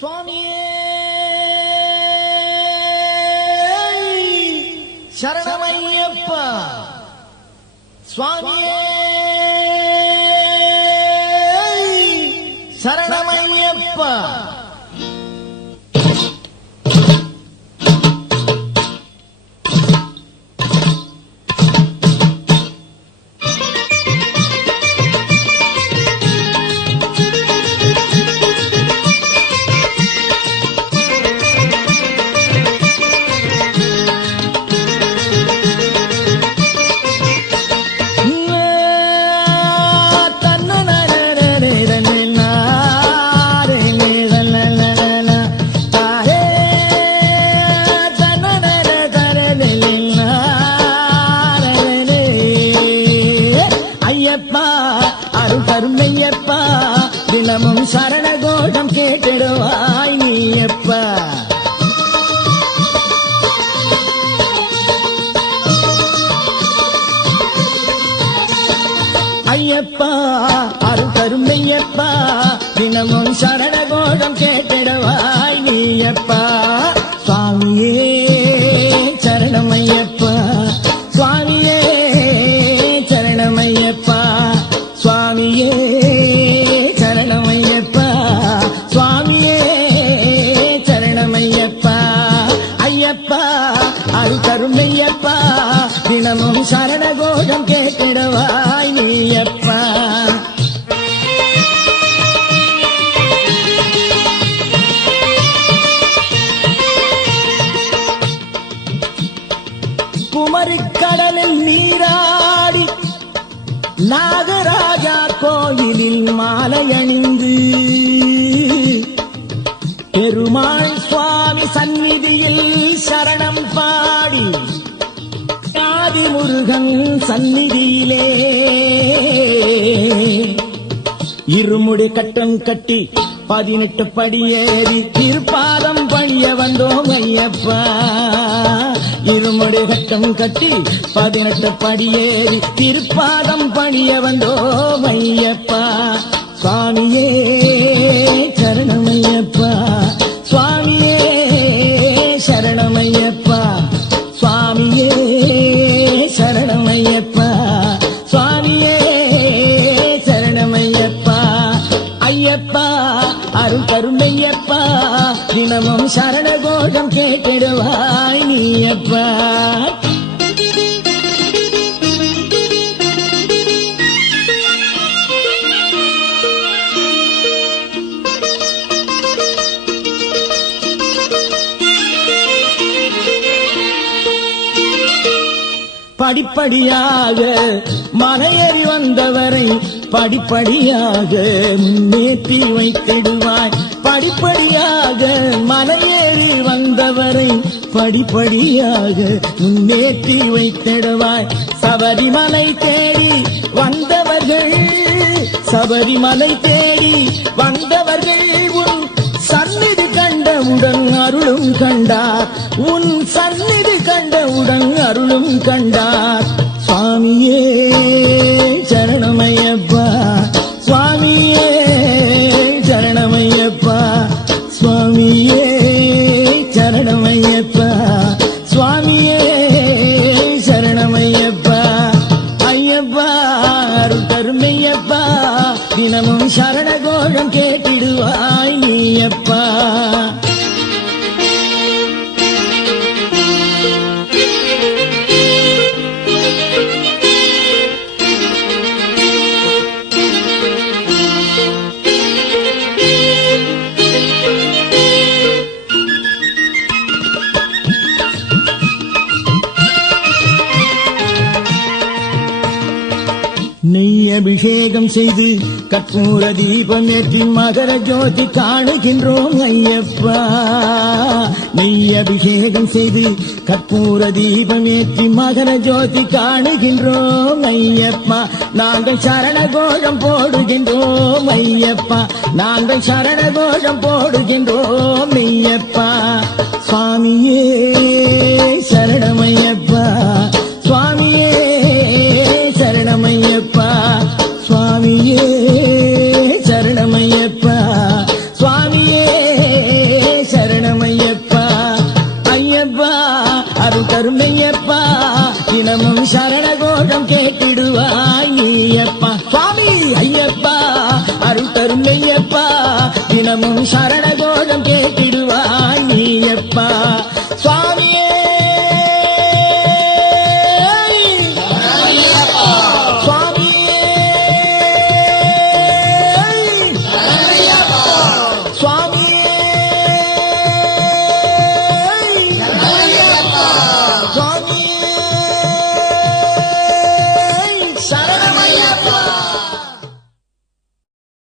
சுவாமியே சரணமையப்பா, சுவாமியே சரணமையப்பா. அருள்கருமையப்பா, தினமும் சரணகோஷம் கேட்டிடுவாய் நீயப்பா. ஐயப்பா அருள்கருமையப்பா, தினமும் சரணகோஷம் கேட்டிடுவாய் நீயப்பா. சுவாமியே சரணமையப்பா, சுவாமியே சரணமையப்பா, சுவாமியே சரணமையப்பா, சுவாமியே சரணமையப்பா. ஐயப்பா அருள்கருமையப்பா, தினமும் சரணகோஷம் கேட்டிடுவாய் நீயப்பா. குமரிக்கடலில் நீராடி நாகராஜா கோயிலில் மாலை அணிந்து பெருமாள் சுவாமி சந்நிதியில் சரணம் பாடி ஆதிமுருகன் சந்நிதியிலே இருமுடி கட்டம் கட்டி 18 படியேறி திருப்பாதம் பணிய வந்தோம் ஐயப்பா. இருமுடி கட்டம் கட்டி 18 படியேறி திருப்பாதம் பணிய வந்தோம் ஐயப்பா. சுவாமியே சரணமையப்பா, சுவாமியே சரணமையப்பா, சுவாமியே சரணமையப்பா, சுவாமியே சரணமையப்பா. ஐயப்பா அருள்கருமையப்பா, தினமும் சரணகோஷம் கேட்டிடுவாய் நீயப்பா. படிப்படியாக மலையேறி வந்தவரை படிப்படியாக முன்னேற்றி வைத்திடுவாய். படிப்படியாக மலையேறி வந்தவரை படிப்படியாக முன்னேற்றி வைத்திடுவாய். சபரிமலை தேடி வந்தவர்கள், சபரிமலை தேடி வந்தவர்கள் உன் சந்நிதி கண்டவுடன் அருளும் கண்டார், உன் சந்நிதி கண்டவுடன் அருளும் கண்டார். சுவாமியே சரணமையப்பா, சுவாமியே சரணமையப்பா, சுவாமியே சரணமையப்பா, சுவாமியே சரணமையப்பா. ஐயப்பா அருள்கருமையப்பா, தினமும் சரணகோஷம் கேட்டிடுவாய் நீயப்பா. நெய் அபிஷேகம் செய்து கற்பூர தீபம் ஏற்றி மகர ஜோதி காணுகின்றோம் ஐயப்பா. நெய் அபிஷேகம் செய்து கற்பூர தீபம் ஏற்றி மகர ஜோதி காணுகின்றோம் ஐயப்பா. நாங்கள் சரணகோஷம் போடுகின்றோம் ஐயப்பா, நாங்கள் சரணகோஷம் போடுகின்றோம் ஐயப்பா. சுவாமியே சரணமையப்பா, சுவாமியே சரணமையப்பா, சுவாமியே சரணமையப்பா, சுவாமியே சரண கோஷம் கேட்டிடுவாய் நீயப்பா சுவாமி ஐயப்பா அருள் தரும் மெய்யப்பா தினமும் சரண